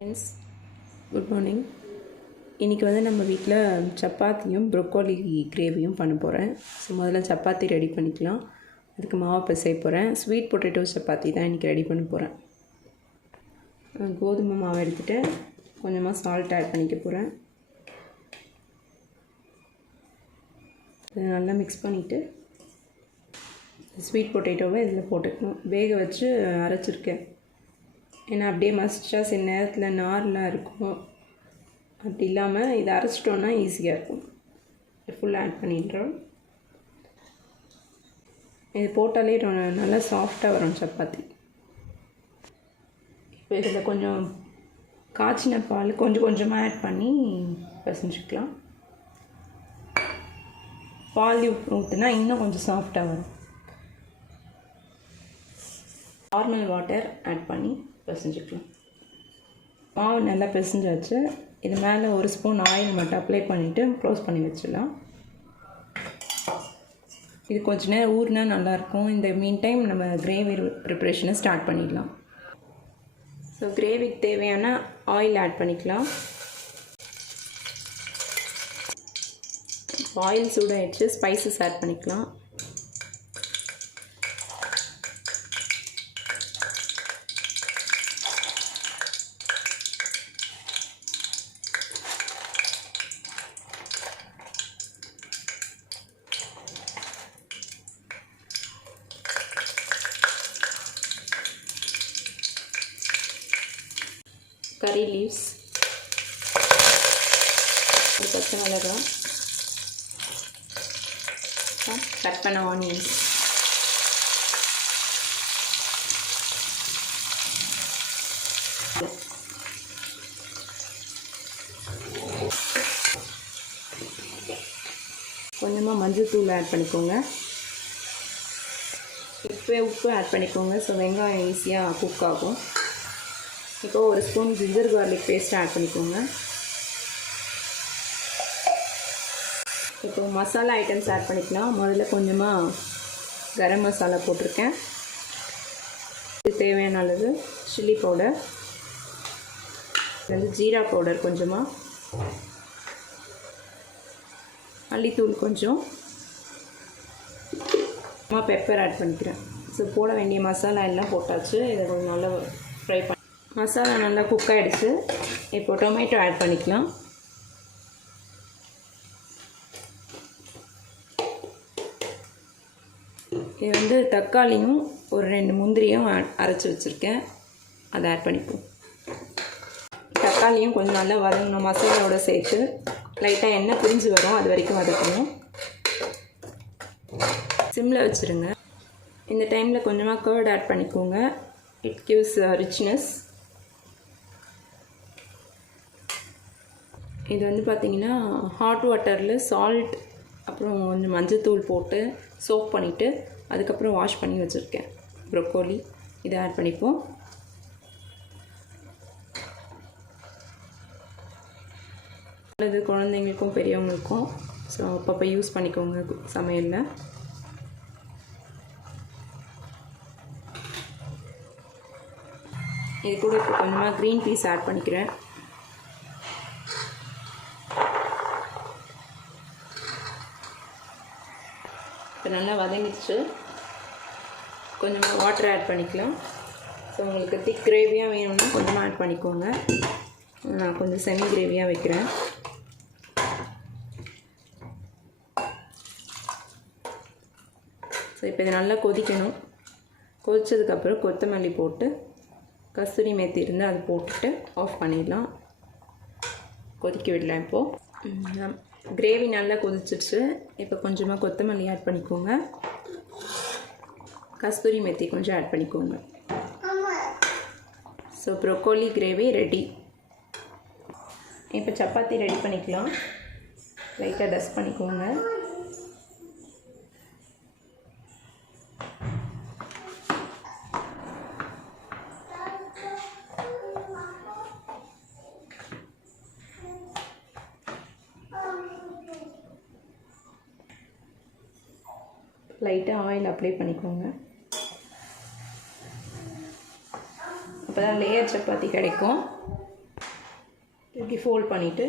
Friends, good morning. இன்றைக்கி நம்ம வீட்டில் சப்பாத்தியும் ப்ரொக்கோலி கிரேவியும் பண்ண போகிறேன். ஸோ முதல்ல சப்பாத்தி ரெடி பண்ணிக்கலாம். அதுக்கு மாவு பிசைய போகிறேன். ஸ்வீட் பொட்டேட்டோ சப்பாத்தி தான் இன்றைக்கி ரெடி பண்ண போகிறேன். கோதுமை மாவு எடுத்துகிட்டு கொஞ்சமாக சால்ட் ஆட் பண்ணிக்க போகிறேன். இதை நல்லா மிக்ஸ் பண்ணிவிட்டு ஸ்வீட் பொட்டேட்டோவை இதில் போட்டுக்கணும். வேக வச்சு அரைச்சிருக்கேன். ஏன்னா அப்படியே மசிச்சா சில நேரத்தில் நார்லாம் இருக்கும். அப்படி இல்லாமல் இதை அரைச்சிட்டோன்னா ஈஸியாக இருக்கும். ஃபுல்லாக ஆட் பண்ணிடுறோம். இது போட்டாலே நல்லா சாஃப்டாக வரும் சப்பாத்தி. இப்போ இதில் கொஞ்சம் காய்ச்சின பால் கொஞ்சமாக ஆட் பண்ணி பிசைஞ்சிக்கலாம். பால் ஊற்றுனா இன்னும் கொஞ்சம் சாஃப்டாக வரும். நார்மல் வாட்டர் ஆட் பண்ணி பிசைஞ்சிக்கலாம். மாவு நல்லா பிசைஞ்சாச்சு. இது மேலே ஒரு ஸ்பூன் ஆயில் மட்டும் அப்ளை பண்ணிவிட்டு க்ளோஸ் பண்ணி வச்சிடலாம். இது கொஞ்ச நேரம் ஊறினா நல்லாயிருக்கும். இந்த மீன் டைம் நம்ம கிரேவி ப்ரிப்ரேஷனை ஸ்டார்ட் பண்ணிடலாம். ஸோ கிரேவிக்கு தேவையான ஆயில் ஆட் பண்ணிக்கலாம். ஆயில் சூடாகிடுச்சு. ஸ்பைசஸ் ஆட் பண்ணிக்கலாம். கறி லீவ்ஸ், ஒரு பச்சை மிளகாய், கட் பண்ண ஆனியன்ஸ், கொஞ்சமாக மஞ்சள் தூள் ஆட் பண்ணிக்கோங்க. உப்பு ஆட் பண்ணிக்கோங்க. ஸோ வெங்காயம் ஈஸியாக குக் ஆகும். இப்போ ஒரு spoon ginger garlic paste add பண்ணிக்கோங்க. இப்போ மசாலா ஐட்டம்ஸ் ஆட் பண்ணிக்கலாம். முதல்ல கொஞ்சமாக கரம் மசாலா போட்டிருக்கேன். இது தேவையான அளவு சில்லி பவுடர், ஜீரா பவுடர் கொஞ்சமாக, மல்லித்தூள் கொஞ்சம், பெப்பர் ஆட் பண்ணிக்கிறேன். ஸோ போட வேண்டிய மசாலா எல்லாம் போட்டாச்சு. இதை கொஞ்சம் நல்லா ஃப்ரை பண்ணி மசாலா நல்லா குக் ஆகிடுச்சு. இப்போ டொமேட்டோ ஆட் பண்ணிக்கலாம். இது தக்காளியும் ஒரு 2 முந்திரியும் அரைச்சி வச்சுருக்கேன். அதை ஆட் பண்ணிப்போம். தக்காளியும் கொஞ்சம் நல்லா வதங்கணும். மசாலாவோட சேர்த்து லைட்டாக எண்ணெய் பிரிஞ்சு வரும். அது வரைக்கும் வதக்கணும். சிம்மில் வச்சுருங்க. இந்த டைமில் கொஞ்சமாக கர்ட் ஆட் பண்ணிக்கோங்க. It gives richness. இது பார்த்திங்கன்னா ஹாட் வாட்டரில் சால்ட் அப்புறம் கொஞ்சம் மஞ்சத்தூள் போட்டு சோக் பண்ணிவிட்டு அதுக்கப்புறம் வாஷ் பண்ணி வச்சுருக்கேன் ப்ரொக்கோலி. இதை ஆட் பண்ணிப்போம். நல்லது குழந்தைங்களுக்கும் பெரியவங்களுக்கும். ஸோ அப்பப்போ யூஸ் பண்ணிக்கோங்க சமையலில். இது கூட இப்போ கொஞ்சமாக க்ரீன் பீஸ் ஆட் பண்ணிக்கிறேன். இப்போ நல்லா வதங்கிடுச்சு. கொஞ்சமாக வாட்டர் ஆட் பண்ணிக்கலாம். ஸோ உங்களுக்கு திக் கிரேவியாக வேணும்னா கொஞ்சமாக ஆட் பண்ணிக்கோங்க. நான் கொஞ்சம் செமி கிரேவியாக வைக்கிறேன். ஸோ இப்போ இது நல்லா கொதிக்கணும். கொதித்ததுக்கப்புறம் கொத்தமல்லி போட்டு கஸ்தூரி மேத்தி இருந்தால் அது போட்டுட்டு ஆஃப் பண்ணிடலாம். கொதிக்க விடலாம். இப்போது கிரேவி நல்லா கொதிச்சிடுச்சு. இப்போ கொஞ்சமாக கொத்தமல்லி ஆட் பண்ணிக்கோங்க. கஸ்தூரி மெத்தி கொஞ்சம் ஆட் பண்ணிக்கோங்க. So broccoli gravy ready. இப்போ சப்பாத்தி ரெடி பண்ணிக்கலாம். லைட்டாக டஸ்ட் பண்ணிக்கோங்க. லைட்டாக ஆயில் அப்ளை பண்ணிக்கோங்க. அப்போ தான் லேயர் சப்பாத்தி கிடைக்கும். இப்படி ஃபோல்ட் பண்ணிவிட்டு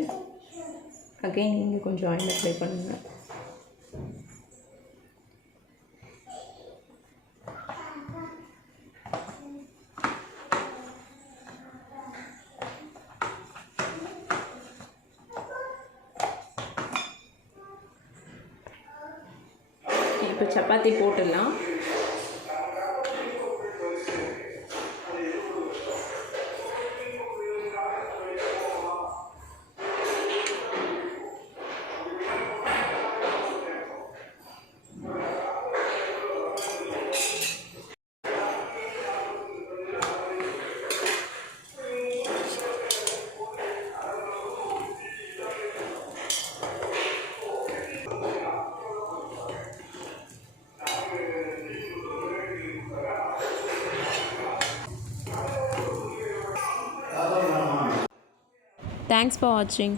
அகைன் நீங்கள் கொஞ்சம் ஆயில் அப்ளை பண்ணுங்கள். இப்போ சப்பாத்தி போட்டுடலாம். Thanks for watching.